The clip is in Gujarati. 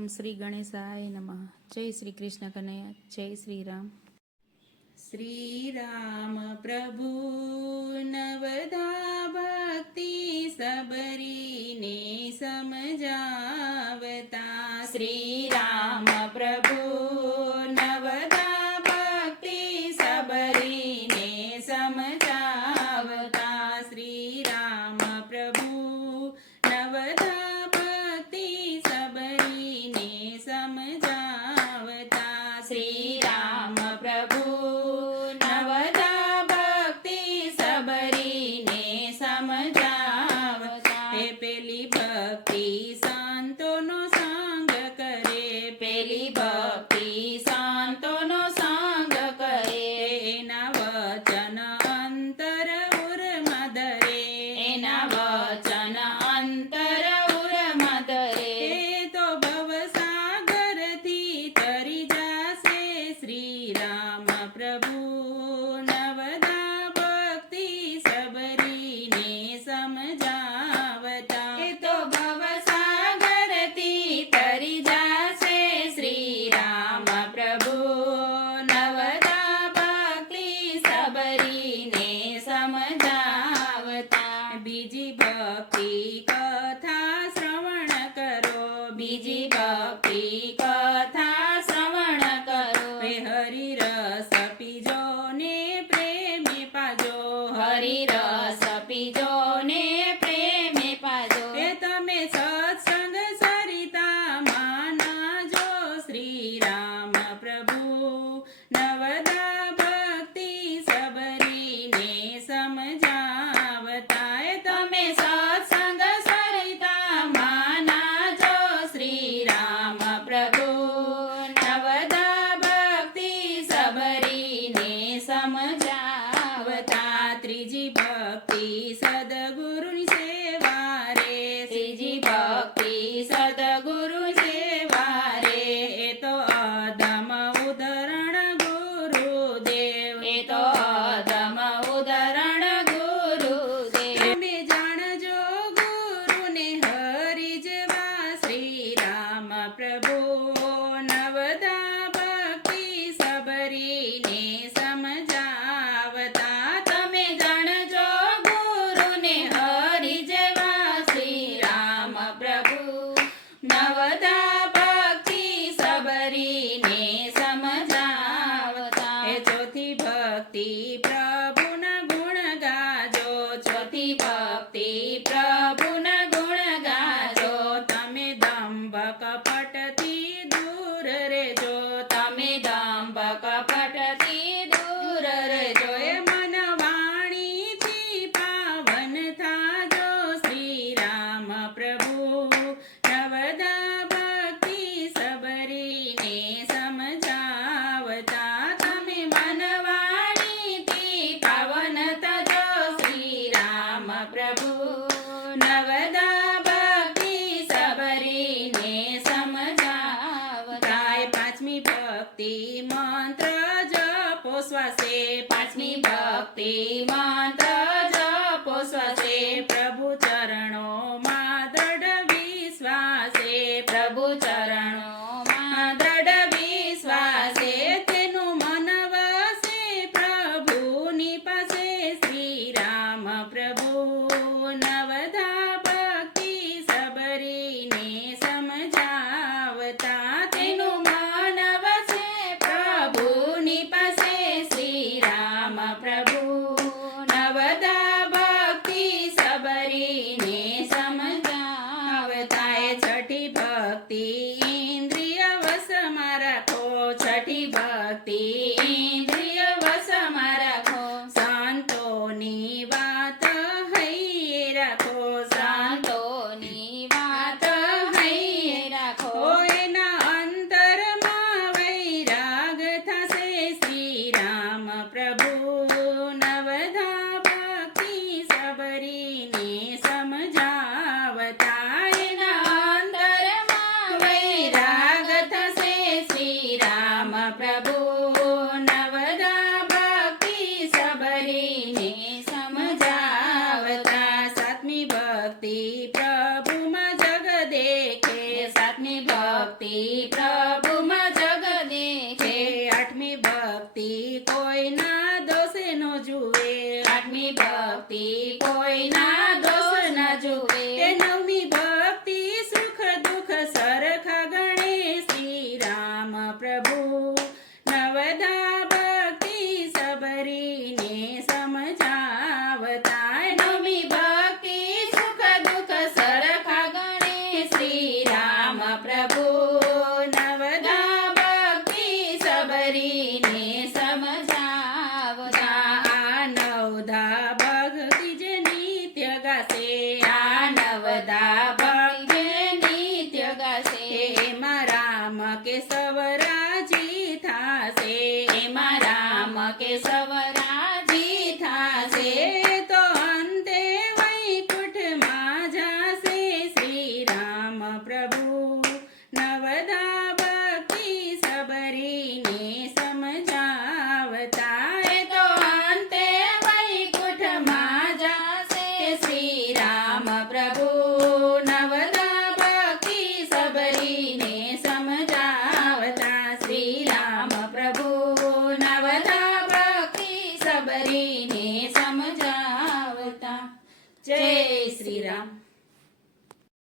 ઓમ શ્રી ગણેશાય નમઃ. જય શ્રી કૃષ્ણ કનૈયા, જય શ્રી રામ. શ્રી રામ પ્રભુ નવદા ભક્તિ સબરીને સમજાવતા. શ્રી રામ પ્રભુ નવદા ભક્તિ સબરીને સમજાવતા. શ્રી રામ પ્રભુ નવદા ભક્તિ સબરીને સમજાવતા. શ્રી રામ પ્રભુ નવદા ભક્તિ સબરીને સમજાવતા. એ પેલી ભક્તિ સંતોનો સંગ કરે, પેલી ભક્તિ સંતોનો સંગ કરે. એના વચન અંતર ઉરમાં ધરે, એના વચન અંતર ઉરમાં ધરે. એ તો ભવસાગરથી તરી જાશે. શ્રી રામ પ્રભુ નવદા ભક્તિ સબરીને સમજાવતા. એ તો ભવસાગરથી તરી જાશે. શ્રી રામ પ્રભુ નવદા ભક્તિ સબરીને સમજાવતા. બીજી ભક્તિ કથા શ્રવણ કરો, બીજી ભક્તિ કથા શ્રવણ કરો. હરિ રસ પીજો ને પ્રેમે પાજો, હરિ રસ પીજો ને પ્રેમે પાજો. એ તમે સત્સંગ સરિતા માનાજો. શ્રી રામ પ્રભુ નવદા ભક્તિ સબરીને સમજાવતા. એ તમે સત્સંગ સરિતા માનાજો. શ્રી રામ પ્રભુ નવદા ભક્તિ સબરીને સમજાવતા. ત્રીજી ભક્તિ સદગુરુની સેવા રે, ત્રીજી ભક્તિ સદગુરુની સેવા રે. એ તો અધમ ઉદાહરણ ગુરુદેવ, એ તો અધમ ઉદાહરણ ગુરુદેવ. તમે જાણજો ગુરુને હરિજવા. શ્રી રામ પ્રભુ નવદા ભક્તિ સબરીને સમજાવતા. તમે જાણજો ગુરુને હરિજવા. શ્રી રામ પ્રભુ નવદા ભક્તિ સબરીને સમજાવતા. એ ચોથી ભક્તિ પ્રભુના ગુણ ગાજો, ચોથી ભક્તિ પ્રભુના ગુણ ગાજો. તમે દંભ કપટથી દૂર રહેજો, તમે દંભ કપટથી દૂર રહેજો. એ મન વાણીથી પાવન થાજો. શ્રી રામ પ્રભુ નવદા ભક્તિ સબરીને સમજાવતા. તમે મન વાણીથી પાવન થજો. શ્રી રામ પ્રભુ નવદા ભક્તિ સબરીને સમજાવતા. પાંચમી ભક્તિ મંત્ર જપો શ્વાસે, પાંચમી ભક્તિ મંત્ર જપો શ્વાસે. પ્રભુ ચરણોમાં દ્રઢ વિશ્વાસે, પ્રભુ ચરણોમાં દ્રઢ વિશ્વાસે. તેનું મન વસે પ્રભુની પાસે. શ્રી રામ પ્રભુ નવદા ભક્તિ સબરીને સમજાવતા. તેનું મન વસે પ્રભુની પાસે. શ્રી રામ પ્રભુ નવદા જુએ. આઠમી ભક્તિ કોઈના દોષ ન જુએ. એ નવમી ભક્તિ સુખ દુઃખ સરખા ગણે. શ્રી રામ પ્રભુ નવદા ભક્તિ સબરીને સમજાવતા. નવમી ભક્તિ સુખ દુઃખ સરખા ગણે. શ્રી રામ પ્રભુ નવદા ભક્તિ સબરીને સમજાવતા. આ નવદા ભક્તિ જે નિત્ય ગાશે. આ નવદા ભક્તિ નિત્ય ગાશે. એમાં રામ કેશવ રાજી થાશે. એમાં રામ કેશવ રાજી થાશે. તો અંતે વૈકુંઠમાં જાશે. શ્રી રામ પ્રભુ નવદા ભક્તિ સબરીને સમજાવતા. તો અંતે વૈકુંઠમાં જાશે. શ્રી રામ પ્રભુ નવદા ભક્તિ સબરીને સમજાવતા. શ્રી રામ પ્રભુ